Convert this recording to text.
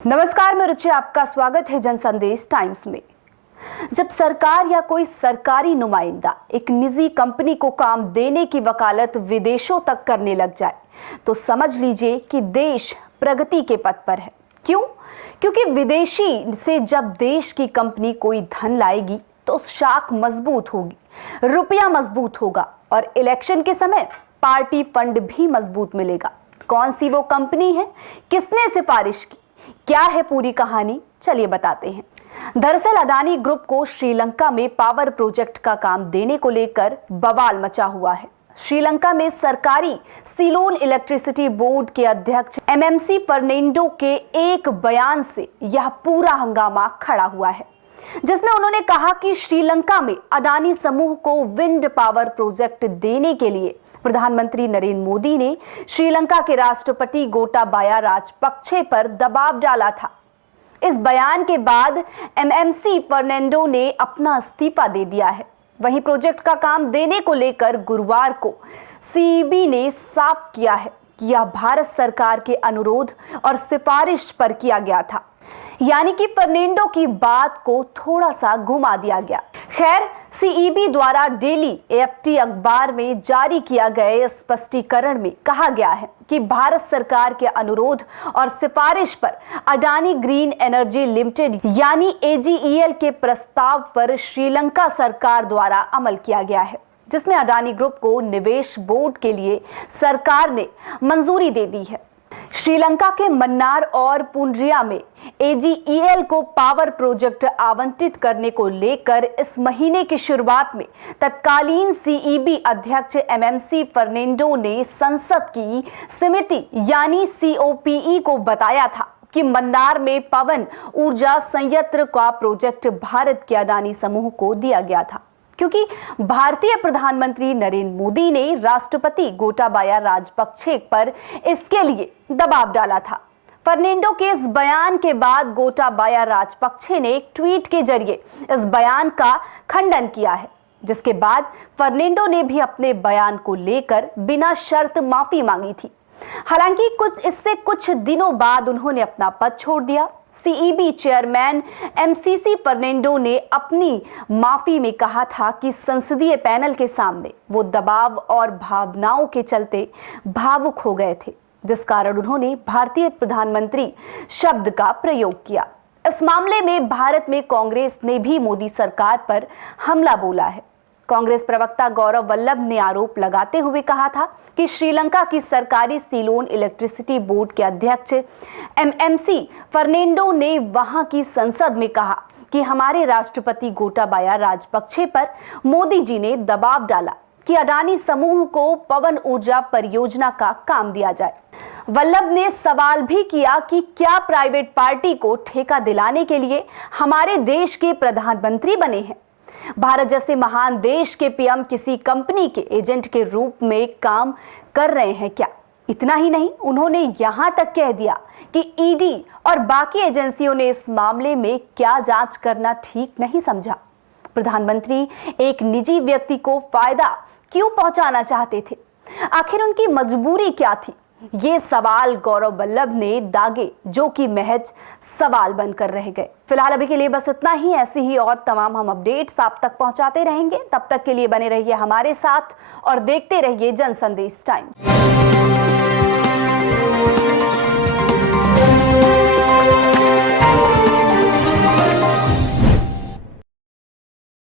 नमस्कार, मैं रुचि, आपका स्वागत है जन संदेश टाइम्स में। जब सरकार या कोई सरकारी नुमाइंदा एक निजी कंपनी को काम देने की वकालत विदेशों तक करने लग जाए तो समझ लीजिए कि देश प्रगति के पथ पर है। क्यों? क्योंकि विदेशी से जब देश की कंपनी कोई धन लाएगी तो शाख मजबूत होगी, रुपया मजबूत होगा और इलेक्शन के समय पार्टी फंड भी मजबूत मिलेगा। कौन सी वो कंपनी है, किसने सिफारिश की, क्या है पूरी कहानी, चलिए बताते हैं। दरअसल अडानी ग्रुप को श्रीलंका में पावर प्रोजेक्ट का काम देने को लेकर बवाल मचा हुआ है। श्रीलंका में सरकारी सीलोन इलेक्ट्रिसिटी बोर्ड के अध्यक्ष एमएमसी फर्नांडो के एक बयान से यह पूरा हंगामा खड़ा हुआ है, जिसमें उन्होंने कहा कि श्रीलंका में अडानी समूह को विंड पावर प्रोजेक्ट देने के लिए प्रधानमंत्री नरेंद्र मोदी ने श्रीलंका के राष्ट्रपति गोटाबाया राजपक्षे पर दबाव डाला था। इस बयान के बाद एमएमसी फर्नांडो ने अपना इस्तीफा दे दिया है। वहीं प्रोजेक्ट का काम देने को लेकर गुरुवार को सीईबी ने साफ किया है कि यह भारत सरकार के अनुरोध और सिफारिश पर किया गया था, यानी कि फर्नांडो की बात को थोड़ा सा घुमा दिया गया। खैर, सीईबी द्वारा डेली एएफटी अखबार में जारी किया गए स्पष्टीकरण में कहा गया है कि भारत सरकार के अनुरोध और सिफारिश पर अडानी ग्रीन एनर्जी लिमिटेड यानी एजीईएल के प्रस्ताव पर श्रीलंका सरकार द्वारा अमल किया गया है, जिसमें अडानी ग्रुप को निवेश बोर्ड के लिए सरकार ने मंजूरी दे दी है। श्रीलंका के मन्नार और पुंड्रिया में एजीईएल को पावर प्रोजेक्ट आवंटित करने को लेकर इस महीने की शुरुआत में तत्कालीन सीईबी अध्यक्ष एमएमसी फर्नांडो ने संसद की समिति यानी सीओपीई को बताया था कि मन्नार में पवन ऊर्जा संयंत्र का प्रोजेक्ट भारत के अडानी समूह को दिया गया था, क्योंकि भारतीय प्रधानमंत्री नरेंद्र मोदी ने राष्ट्रपति गोटाबाया राजपक्षे पर इसके लिए दबाव डाला था। फर्नांडो के इस बयान के बाद गोटाबाया राजपक्षे ने एक ट्वीट के जरिए इस बयान का खंडन किया है, जिसके बाद फर्नांडो ने भी अपने बयान को लेकर बिना शर्त माफी मांगी थी। हालांकि इससे कुछ दिनों बाद उन्होंने अपना पद छोड़ दिया। सीईबी चेयरमैन एमसीसी फर्नांडो ने अपनी माफी में कहा था कि संसदीय पैनल के सामने वो दबाव और भावनाओं के चलते भावुक हो गए थे, जिस कारण उन्होंने भारतीय प्रधानमंत्री शब्द का प्रयोग किया। इस मामले में भारत में कांग्रेस ने भी मोदी सरकार पर हमला बोला है। कांग्रेस प्रवक्ता गौरव वल्लभ ने आरोप लगाते हुए कहा था कि श्रीलंका की सरकारी सीलोन इलेक्ट्रिसिटी बोर्ड के अध्यक्ष एमएमसी फर्नांडो ने वहां की संसद में कहा कि हमारे राष्ट्रपति गोटाबाया राजपक्षे पर मोदी जी ने दबाव डाला कि अडानी समूह को पवन ऊर्जा परियोजना का काम दिया जाए। वल्लभ ने सवाल भी किया कि क्या प्राइवेट पार्टी को ठेका दिलाने के लिए हमारे देश के प्रधानमंत्री बने हैं? भारत जैसे महान देश के पीएम किसी कंपनी के एजेंट के रूप में काम कर रहे हैं क्या? इतना ही नहीं, उन्होंने यहां तक कह दिया कि ईडी और बाकी एजेंसियों ने इस मामले में क्या जांच करना ठीक नहीं समझा। प्रधानमंत्री एक निजी व्यक्ति को फायदा क्यों पहुंचाना चाहते थे? आखिर उनकी मजबूरी क्या थी? ये सवाल गौरव वल्लभ ने दागे, जो कि महज सवाल बनकर रह गए। फिलहाल अभी के लिए बस इतना ही। ऐसी ही और तमाम हम अपडेट्स आप तक पहुंचाते रहेंगे। तब तक के लिए बने रहिए हमारे साथ और देखते रहिए जन संदेश टाइम्स।